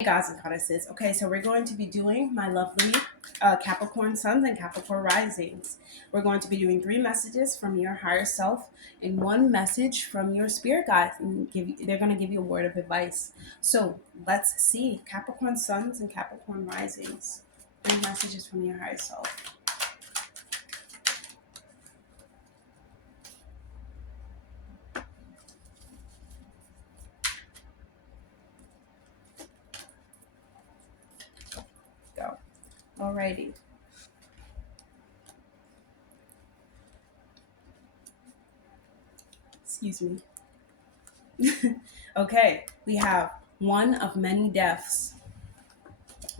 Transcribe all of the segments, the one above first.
Hey gods and goddesses. Okay, so we're going to be doing my lovely Capricorn suns and Capricorn risings. We're going to be doing 3 messages from your higher self and 1 message from your spirit guides, and they're going to give you a word of advice. So let's see Capricorn suns and Capricorn risings. 3 messages from your higher self. Go. Alrighty. Excuse me. Okay, we have one of many deaths.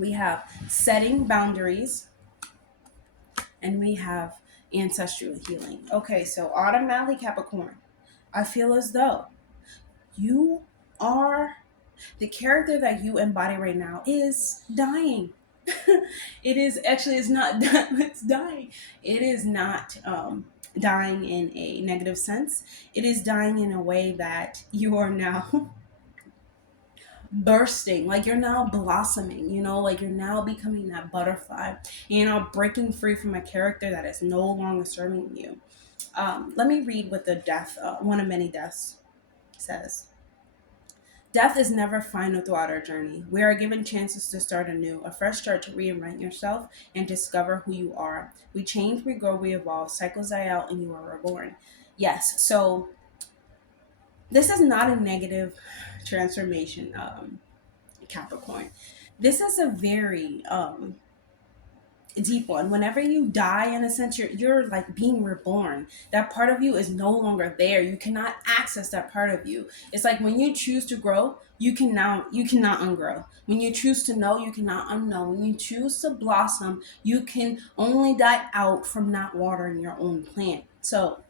We have setting boundaries, and we have ancestral healing. Okay, so automatically Capricorn, I feel as though you are the character that you embody right now is dying. It is actually, it's not it's dying. It is not dying in a negative sense. It is dying in a way that you are now bursting, like you're now blossoming, like you're now becoming that butterfly, breaking free from a character that is no longer serving you. Let me read what the one of many deaths says. Death is never final throughout our journey. We are given chances to start anew, a fresh start to reinvent yourself and discover who you are. We change, we grow, we evolve, cycles die out, and you are reborn. Yes, so this is not a negative transformation, Capricorn. This is a very deep one. Whenever you die, in a sense, you're like being reborn. That part of you is no longer there. You cannot access that part of you. It's like when you choose to grow, you cannot ungrow. When you choose to know, you cannot unknow. When you choose to blossom, you can only die out from not watering your own plant. So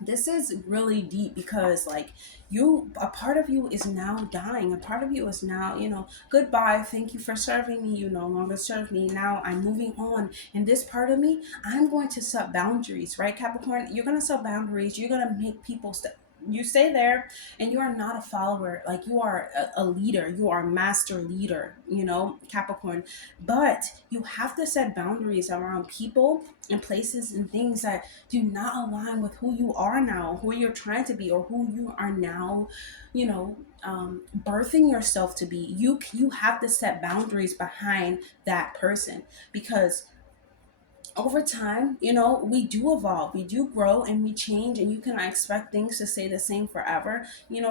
this is really deep because like a part of you is now dying. A part of you is now, goodbye, thank you for serving me, you no longer serve me, now I'm moving on. And this part of me, I'm going to set boundaries, right, Capricorn? You're going to set boundaries. You're going to make people you stay there, and you are not a follower. Like you are a leader. You are a master leader, Capricorn. But you have to set boundaries around people and places and things that do not align with who you are now, who you're trying to be, or who you are now, birthing yourself to be. You have to set boundaries behind that person, because over time, we do evolve, we do grow, and we change, and you cannot expect things to stay the same forever.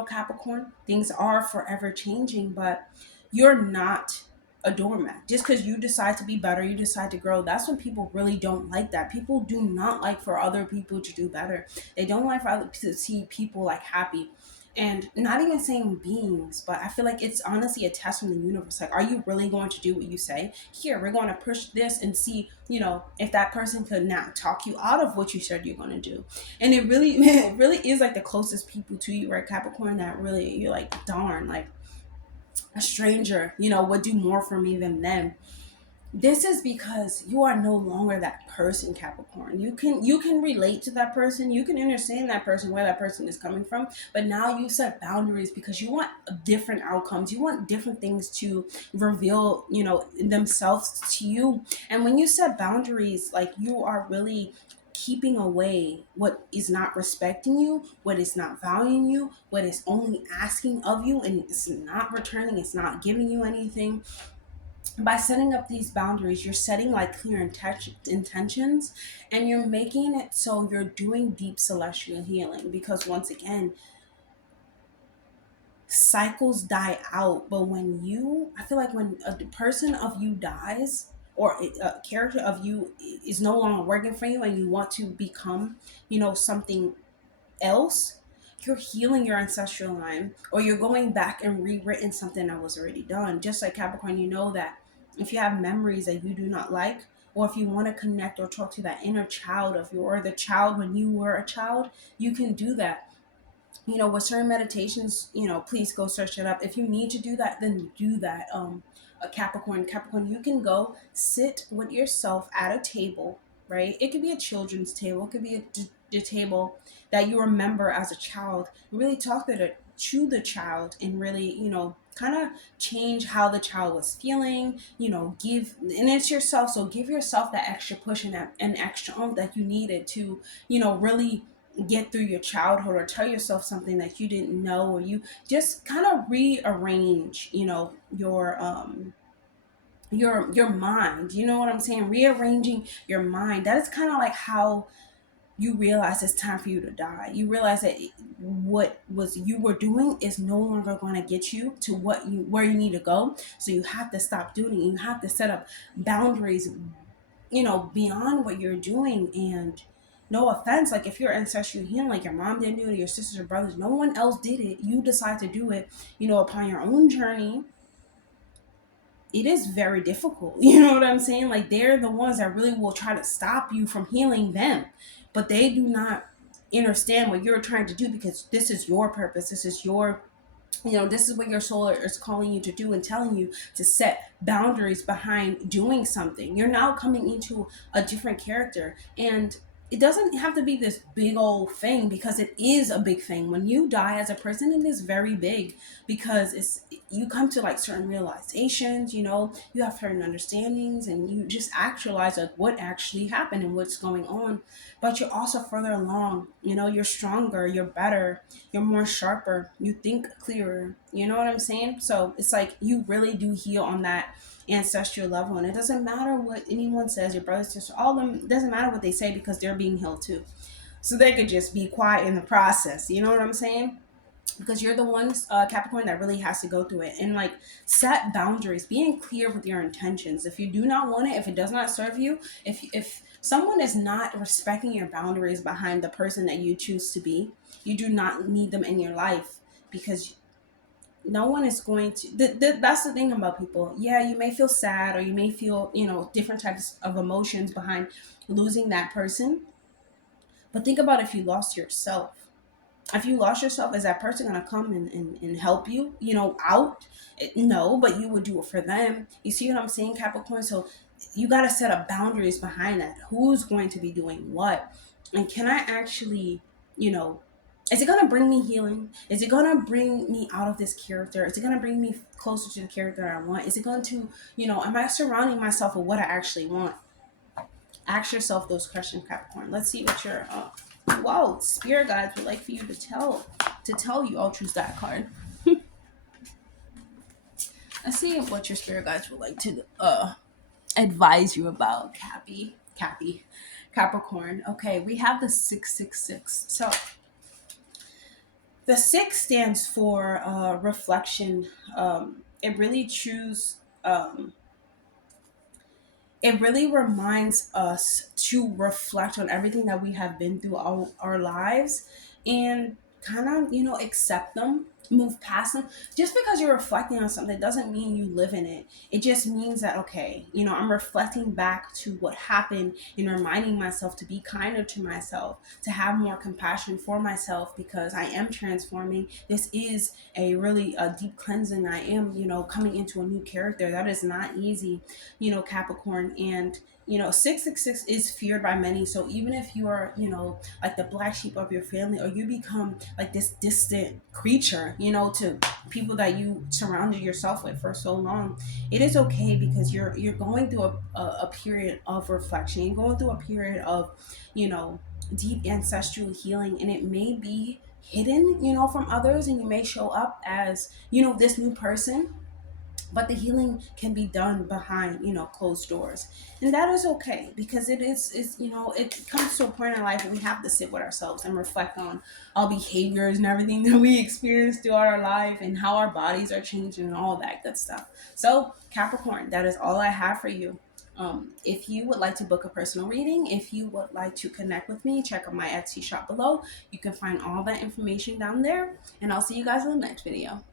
Capricorn, things are forever changing, but you're not a doormat. Just because you decide to be better, you decide to grow, that's when people really don't like that. People do not like for other people to do better. They don't like for other to see people like happy. And not even saying beings, but I feel like it's honestly a test from the universe. Like, are you really going to do what you say? Here, we're going to push this and see, if that person could now talk you out of what you said you're going to do. And it really, it really is like the closest people to you, right, Capricorn, that really, you're like, darn, like a stranger, would do more for me than them. This is because you are no longer that person, Capricorn. You can relate to that person, you can understand that person, where that person is coming from, but now you set boundaries because you want different outcomes. You want different things to reveal, themselves to you. And when you set boundaries, like, you are really keeping away what is not respecting you, what is not valuing you, what is only asking of you and it's not returning, it's not giving you anything. By setting up these boundaries, you're setting like clear intentions, and you're making it so you're doing deep celestial healing, because once again, cycles die out. But I feel like when a person of you dies, or a character of you is no longer working for you, and you want to become, something else, you're healing your ancestral line, or you're going back and rewritten something that was already done. Just like Capricorn, you know that if you have memories that you do not like, or if you want to connect or talk to that inner child of you, or the child when you were a child, you can do that. With certain meditations, please go search it up. If you need to do that, then do that. A Capricorn, you can go sit with yourself at a table, right? It could be a children's table, it could be a table that you remember as a child. Really talk to the child, and really, kind of change how the child was feeling, give, and it's yourself, so give yourself that extra push and that an extra oomph that you needed to, really get through your childhood, or tell yourself something that you didn't know, or you just kind of rearrange, your mind. You know what I'm saying? Rearranging your mind. That is kind of like how you realize it's time for you to die. You realize that what was you were doing is no longer going to get you to where you need to go. So you have to stop doing it. You have to set up boundaries, beyond what you're doing. And no offense, like if you're ancestral healing, like your mom didn't do it, your sisters or brothers, no one else did it. You decide to do it, upon your own journey. It is very difficult. You know what I'm saying? Like they're the ones that really will try to stop you from healing them, but they do not understand what you're trying to do, because this is your purpose. This is your, this is what your soul is calling you to do, and telling you to set boundaries behind doing something. You're now coming into a different character, and it doesn't have to be this big old thing, because it is a big thing. When you die as a person, it is very big, because you come to like certain realizations, you have certain understandings, and you just actualize like what actually happened and what's going on. But you're also further along, you're stronger, you're better, you're more sharper, you think clearer. You know what I'm saying? So it's like you really do heal on that ancestral level, and it doesn't matter what anyone says, your brothers, sisters, all of them, it doesn't matter what they say, because they're being healed too. So they could just be quiet in the process. You know what I'm saying? Because you're the ones, Capricorn, that really has to go through it, and like set boundaries, being clear with your intentions. If you do not want it, if it does not serve you, if someone is not respecting your boundaries behind the person that you choose to be, you do not need them in your life, because no one is going to that's the thing about people. Yeah, you may feel sad, or you may feel, different types of emotions behind losing that person, but think about if you lost yourself. If you lost yourself, is that person going to come and help you, out? No, but you would do it for them. You see what I'm saying, Capricorn? So you got to set up boundaries behind that. Who's going to be doing what? And can I actually, you know, is it going to bring me healing? Is it going to bring me out of this character? Is it going to bring me closer to the character I want? Is it going to, am I surrounding myself with what I actually want? Ask yourself those questions, Capricorn. Let's see what your wow, spirit guides would like for you to tell you. I'll choose that card. Let's see what your spirit guides would like to advise you about, Capricorn. Okay, we have the 666. So the 6 stands for reflection. It really choose it really reminds us to reflect on everything that we have been through our lives, and kind of, accept them, move past them. Just because you're reflecting on something doesn't mean you live in it. It just means that, okay, I'm reflecting back to what happened, and reminding myself to be kinder to myself, to have more compassion for myself, because I am transforming. This is a really deep cleansing. I am, coming into a new character. That is not easy, Capricorn. And 666 is feared by many. So even if you are, like the black sheep of your family, or you become like this distant creature, to people that you surrounded yourself with for so long, it is okay, because you're going through a period of reflection. You're going through a period of, deep ancestral healing, and it may be hidden, from others, and you may show up as, this new person, but the healing can be done behind, closed doors. And that is okay, because it comes to a point in life where we have to sit with ourselves and reflect on our behaviors and everything that we experience throughout our life, and how our bodies are changing and all that good stuff. So Capricorn, that is all I have for you. If you would like to book a personal reading, if you would like to connect with me, check out my Etsy shop below. You can find all that information down there, and I'll see you guys in the next video.